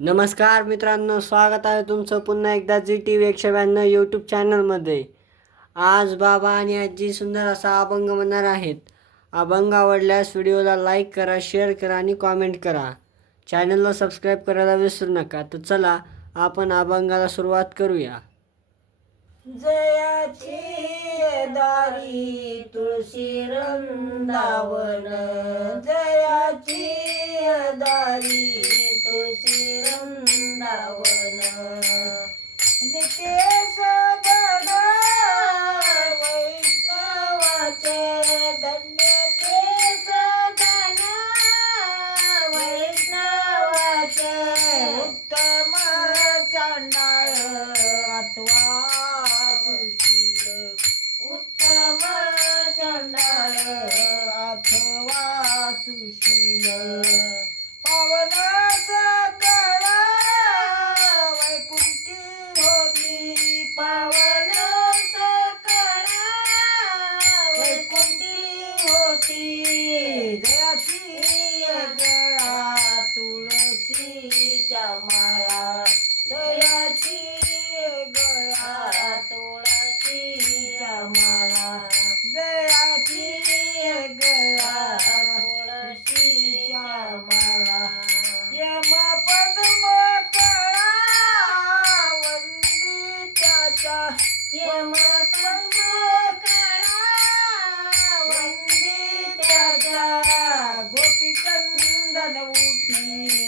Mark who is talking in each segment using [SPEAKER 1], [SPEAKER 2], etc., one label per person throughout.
[SPEAKER 1] नमस्कार मित्रांनो स्वागत आहे तुमचं पुन्हा एकदा जी टी व्ही एकशे ब्याण्णव यूट्यूब चॅनलमध्ये आज बाबा आणि आजी सुंदर असा अभंग म्हणणार आहेत. अभंग आवडल्यास व्हिडिओला लाईक करा शेअर करा आणि कॉमेंट करा. चॅनलला सबस्क्राईब करायला विसरू नका. तर चला आपण अभंगाला सुरुवात करूया.
[SPEAKER 2] जयाची दारी तुळशी रंदावन जयाची दारी नित्य सदन वैष्णवाचे धन्य ते सदन वैष्णवाचे उत्तम चांडाळ अथवा सुशील उत्तम चांडाळ अथवा सुशील पावन जयाची गळा तुळशीच्या माळा. जयाची गळा तुळशीच्या माळा. जयाची गळा तुळशीच्या माळा. यमा पद्म कळा वंदिताच्या यमा पद्म me.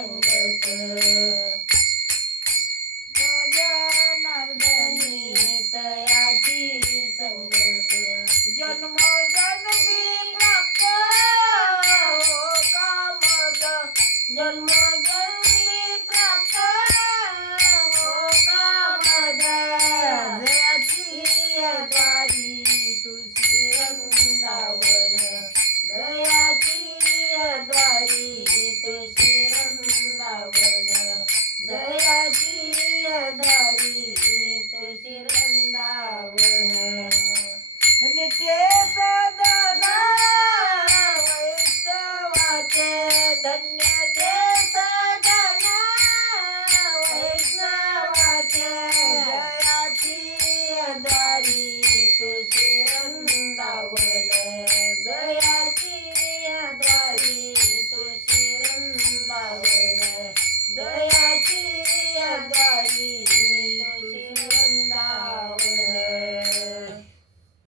[SPEAKER 2] तयाची संगत. जनार्दनी तयाची संगत जन्म जन्मी प्राप्त. हो कामद जन्म जन्मी